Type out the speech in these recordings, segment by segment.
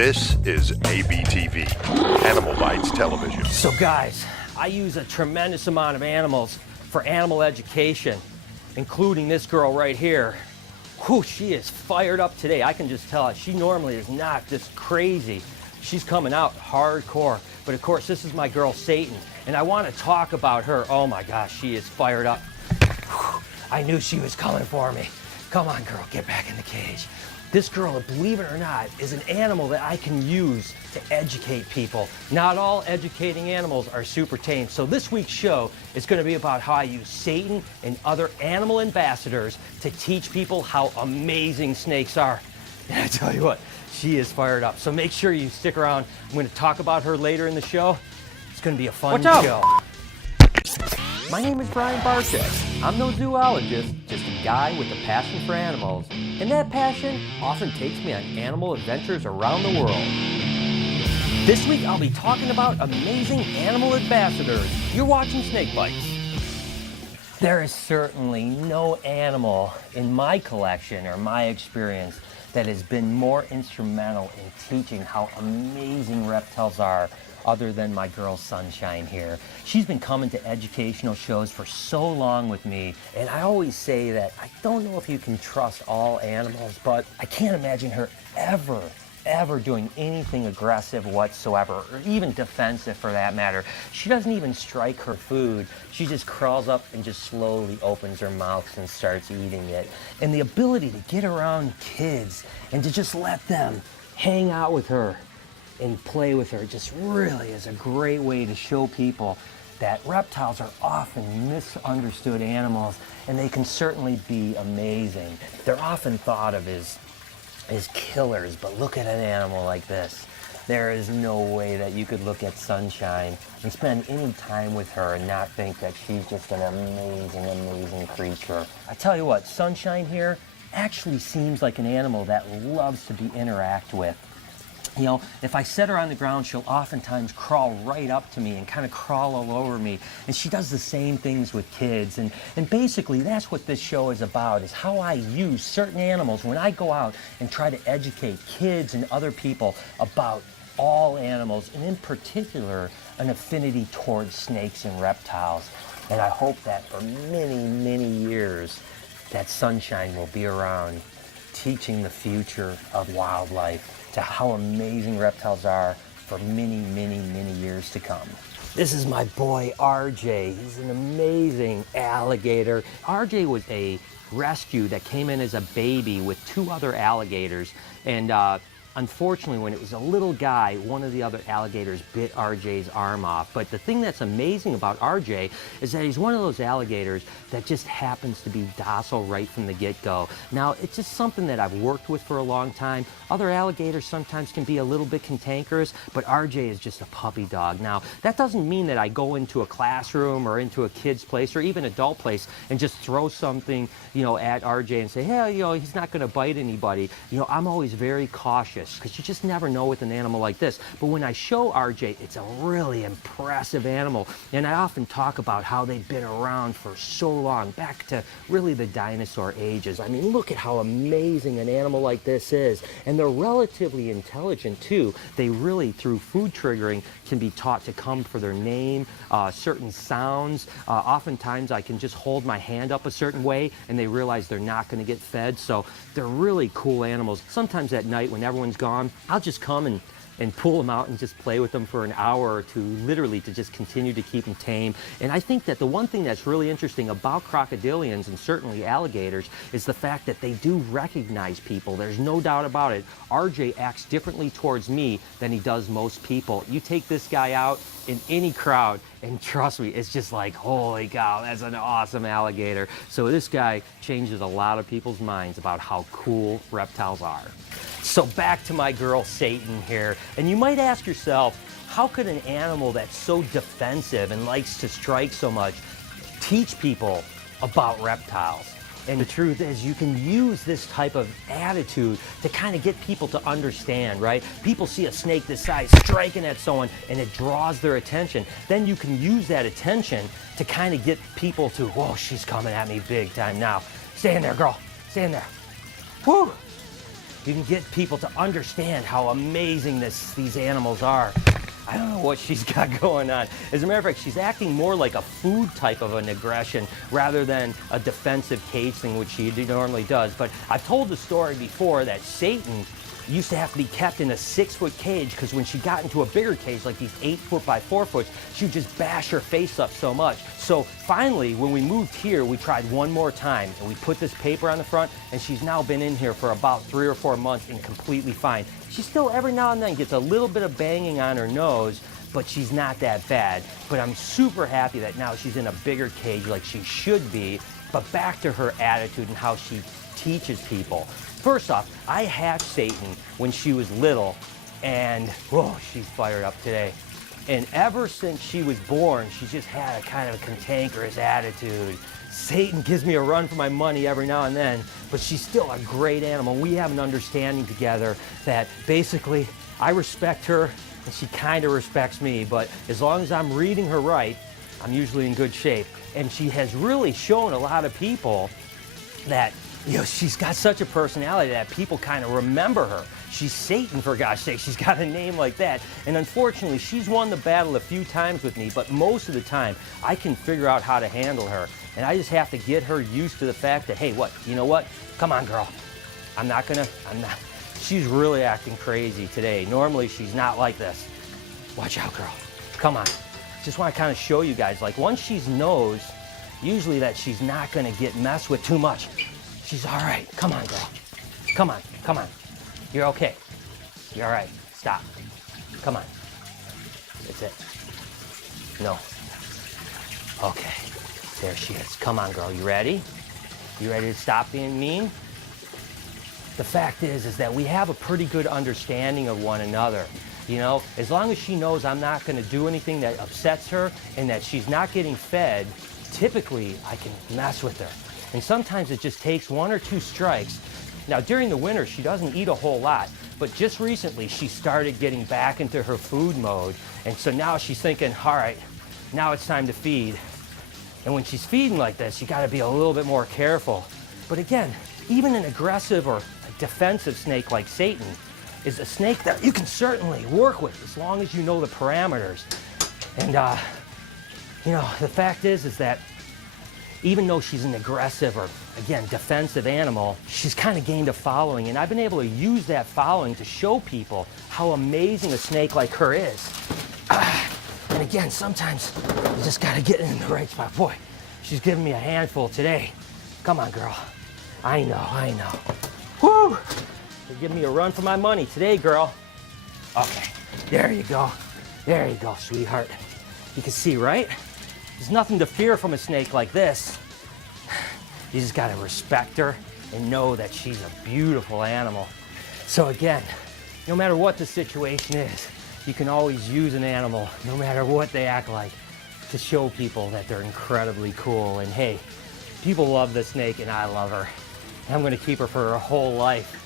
This is ABTV, Animal Bites Television. So guys, I use a tremendous amount of animals for animal education, including this girl right here. Whew, she is fired up today. I can just tell it. She normally is not this crazy. She's coming out hardcore. But of course, this is my girl Satan, and I want to talk about her. Oh my gosh, she is fired up. Whew, I knew she was coming for me. Come on, girl, get back in the cage. This girl, believe it or not, is an animal that I can use to educate people. Not all educating animals are super tame. So this week's show is going to be about how I use Satan and other animal ambassadors to teach people how amazing snakes are. And I tell you what, she is fired up. So make sure you stick around. I'm going to talk about her later in the show. It's going to be a fun show. My name is Brian Barczyk. I'm no zoologist, just a guy with a passion for animals. And that passion often takes me on animal adventures around the world. This week I'll be talking about amazing animal ambassadors. You're watching Snake Bites. There is certainly no animal in my collection or my experience that has been more instrumental in teaching how amazing reptiles are other than my girl Sunshine here. She's been coming to educational shows for so long with me, and I always say that I don't know if you can trust all animals, but I can't imagine her ever doing anything aggressive whatsoever, or even defensive for that matter. She doesn't even strike her food. She just crawls up and just slowly opens her mouth and starts eating it. And the ability to get around kids and to just let them hang out with her and play with her just really is a great way to show people that reptiles are often misunderstood animals, and they can certainly be amazing. They're often thought of as killers, but look at an animal like this. There is no way that you could look at Sunshine and spend any time with her and not think that she's just an amazing creature. I tell you what, Sunshine here actually seems like an animal that loves to be interacted with. You know, if I set her on the ground, she'll oftentimes crawl right up to me and kind of crawl all over me. And she does the same things with kids. And basically, that's what this show is about, is how I use certain animals when I go out and try to educate kids and other people about all animals, and in particular, an affinity towards snakes and reptiles. And I hope that for many years, that Sunshine will be around teaching the future of wildlife to how amazing reptiles are for many years to come. This is my boy RJ. He's an amazing alligator. RJ was a rescue that came in as a baby with two other alligators, and unfortunately, when it was a little guy, one of the other alligators bit RJ's arm off. But the thing that's amazing about RJ is that he's one of those alligators that just happens to be docile right from the get-go. Now, it's just something that I've worked with for a long time. Other alligators sometimes can be a little bit cantankerous, but RJ is just a puppy dog. Now, that doesn't mean that I go into a classroom or into a kid's place or even adult place and just throw something, you know, at RJ and say, hey, you know, he's not going to bite anybody. You know, I'm always very cautious, because you just never know with an animal like this. But when I show RJ, it's a really impressive animal. And I often talk about how they've been around for so long, back to really the dinosaur ages. I mean, look at how amazing an animal like this is. And they're relatively intelligent too. They really, through food triggering, can be taught to come for their name, certain sounds. Oftentimes I can just hold my hand up a certain way and they realize they're not going to get fed. So they're really cool animals. Sometimes at night when everyone's gone, I'll just come and pull them out and just play with them for an hour or two, literally to just continue to keep them tame. And I think that the one thing that's really interesting about crocodilians and certainly alligators is the fact that they do recognize people. There's no doubt about it. RJ acts differently towards me than he does most people. You take this guy out in any crowd, and trust me, it's just like, holy cow, that's an awesome alligator. So this guy changes a lot of people's minds about how cool reptiles are. So back to my girl Satan here. And you might ask yourself, how could an animal that's so defensive and likes to strike so much teach people about reptiles? And the truth is, you can use this type of attitude to kind of get people to understand, right? People see a snake this size striking at someone and it draws their attention. Then you can use that attention to kind of get people to, whoa, she's coming at me big time now. Stay in there, girl. Stay in there. Whew. you can get people to understand how amazing these animals are. I don't know what she's got going on. As a matter of fact, she's acting more like a food type of an aggression rather than a defensive cage thing, which she normally does. But I've told the story before that Satan used to have to be kept in a 6-foot cage because when she got into a bigger cage, like these 8-foot by 4-foot, she would just bash her face up so much. So finally, when we moved here, we tried one more time and we put this paper on the front, and she's now been in here for about 3 or 4 months and completely fine. She still every now and then gets a little bit of banging on her nose, but she's not that bad. But I'm super happy that now she's in a bigger cage like she should be. But back to her attitude and how she teaches people. First off, I hatched Satan when she was little, and whoa, she's fired up today. And ever since she was born, she's just had a kind of a cantankerous attitude. Satan gives me a run for my money every now and then, but she's still a great animal. We have an understanding together that basically I respect her and she kind of respects me, but as long as I'm reading her right, I'm usually in good shape. And she has really shown a lot of people that, you know, she's got such a personality that people kind of remember her. She's Satan, for gosh sake. She's got a name like that. And unfortunately, she's won the battle a few times with me, but most of the time, I can figure out how to handle her. And I just have to get her used to the fact that, hey, you know what? Come on, girl. I'm not. She's really acting crazy today. Normally, she's not like this. Watch out, girl. Come on. Just want to kind of show you guys, like once she knows, usually that she's not going to get messed with too much. She's all right. Come on, girl. Come on. Come on. You're okay. You're all right. Stop. Come on. That's it. No. Okay. There she is. Come on, girl. You ready? You ready to stop being mean? The fact is that we have a pretty good understanding of one another. You know, as long as she knows I'm not going to do anything that upsets her and that she's not getting fed, typically I can mess with her. And sometimes it just takes 1 or 2 strikes. Now, during the winter, she doesn't eat a whole lot, but just recently she started getting back into her food mode. And so now she's thinking, all right, now it's time to feed. And when she's feeding like this, you got to be a little bit more careful. But again, even an aggressive or a defensive snake like Satan is a snake that you can certainly work with as long as you know the parameters. And, you know, the fact is that even though she's an aggressive or, again, defensive animal, she's kind of gained a following. And I've been able to use that following to show people how amazing a snake like her is. And again, sometimes you just got to get in the right spot. Boy, she's giving me a handful today. Come on, girl. I know. Woo! You're giving me a run for my money today, girl. Okay, there you go. There you go, sweetheart. You can see, right? There's nothing to fear from a snake like this. You just gotta respect her and know that she's a beautiful animal. So again, no matter what the situation is, you can always use an animal, no matter what they act like, to show people that they're incredibly cool. And hey, people love the snake and I love her. And I'm gonna keep her for her whole life.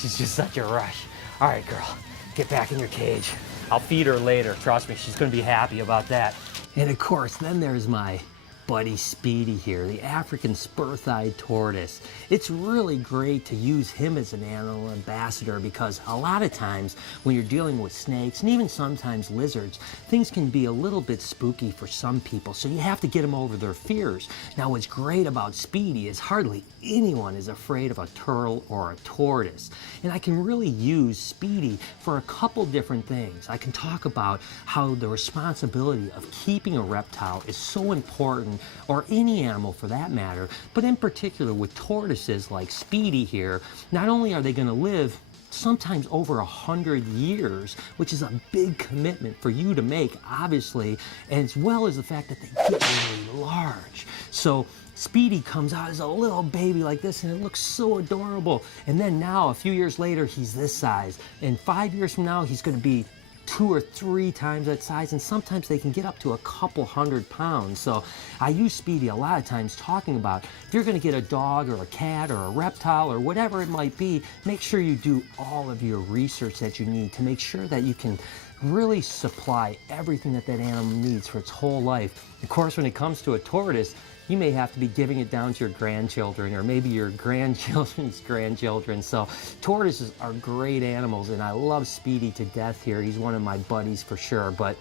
She's just such a rush. All right, girl, get back in your cage. I'll feed her later. Trust me, she's gonna be happy about that. And of course, then there's my buddy Speedy here, the African spur-thighed tortoise. It's really great to use him as an animal ambassador because a lot of times when you're dealing with snakes and even sometimes lizards, things can be a little bit spooky for some people, so you have to get them over their fears. Now, what's great about Speedy is hardly anyone is afraid of a turtle or a tortoise. And I can really use Speedy for a couple different things. I can talk about how the responsibility of keeping a reptile is so important, or any animal for that matter, but in particular with tortoises like Speedy here, not only are they going to live sometimes over 100 years, which is a big commitment for you to make, obviously, as well as the fact that they get really large. So Speedy comes out as a little baby like this, and it looks so adorable. And then now, a few years later, he's this size. And 5 years from now, he's going to be 2 or 3 times that size, and sometimes they can get up to a couple 100 pounds. So I use Speedy a lot of times talking about if you're going to get a dog or a cat or a reptile or whatever it might be, make sure you do all of your research that you need to make sure that you can really supply everything that that animal needs for its whole life. Of course, when it comes to a tortoise, you may have to be giving it down to your grandchildren or maybe your grandchildren's grandchildren. So tortoises are great animals, and I love Speedy to death here. He's one of my buddies for sure, but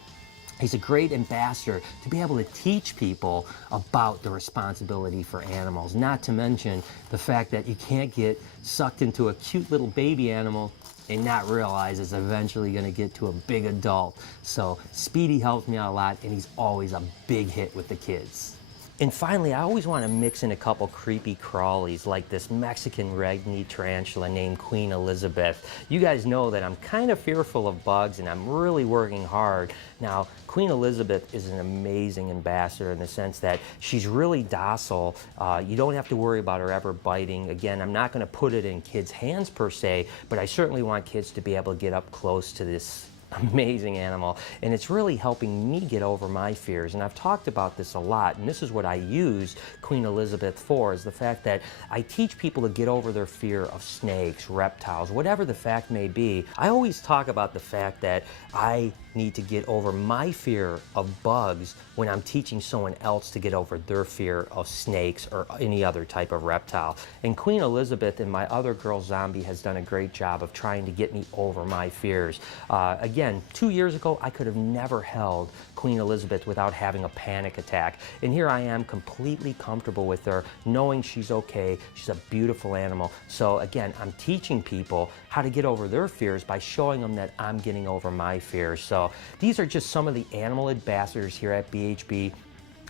he's a great ambassador to be able to teach people about the responsibility for animals, not to mention the fact that you can't get sucked into a cute little baby animal and not realize it's eventually going to get to a big adult. So Speedy helps me out a lot, and he's always a big hit with the kids. And finally, I always want to mix in a couple creepy crawlies like this Mexican red-knee tarantula named Queen Elizabeth. You guys know that I'm kind of fearful of bugs, and I'm really working hard. Now, Queen Elizabeth is an amazing ambassador in the sense that she's really docile. You don't have to worry about her ever biting. Again, I'm not going to put it in kids' hands per se, but I certainly want kids to be able to get up close to this amazing animal, and it's really helping me get over my fears. And I've talked about this a lot, and this is what I use Queen Elizabeth for, is the fact that I teach people to get over their fear of snakes, reptiles, whatever the fact may be. I always talk about the fact that I need to get over my fear of bugs when I'm teaching someone else to get over their fear of snakes or any other type of reptile. And Queen Elizabeth and my other girl Zombie has done a great job of trying to get me over my fears. Again, 2 years ago, I could have never held Queen Elizabeth without having a panic attack. And here I am completely comfortable with her, knowing she's okay. She's a beautiful animal. So again, I'm teaching people how to get over their fears by showing them that I'm getting over my fears. So these are just some of the animal ambassadors here at BHB.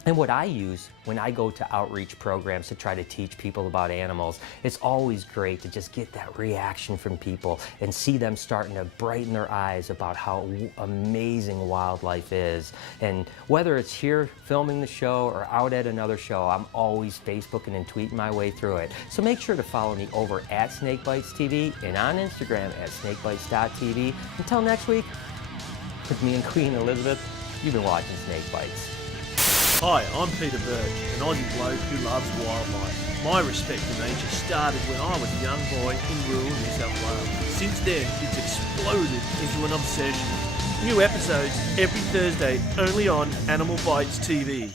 And what I use when I go to outreach programs to try to teach people about animals, it's always great to just get that reaction from people and see them starting to brighten their eyes about how amazing wildlife is. And whether it's here filming the show or out at another show, I'm always Facebooking and tweeting my way through it. So make sure to follow me over at SnakeBytesTV and on Instagram at SnakeBytes.tv. Until next week, with me and Queen Elizabeth, you've been watching Snake Bites. Hi, I'm Peter Birch, an Aussie bloke who loves wildlife. My respect for nature started when I was a young boy in rural New South Wales. Since then, it's exploded into an obsession. New episodes every Thursday, only on AnimalBytesTV.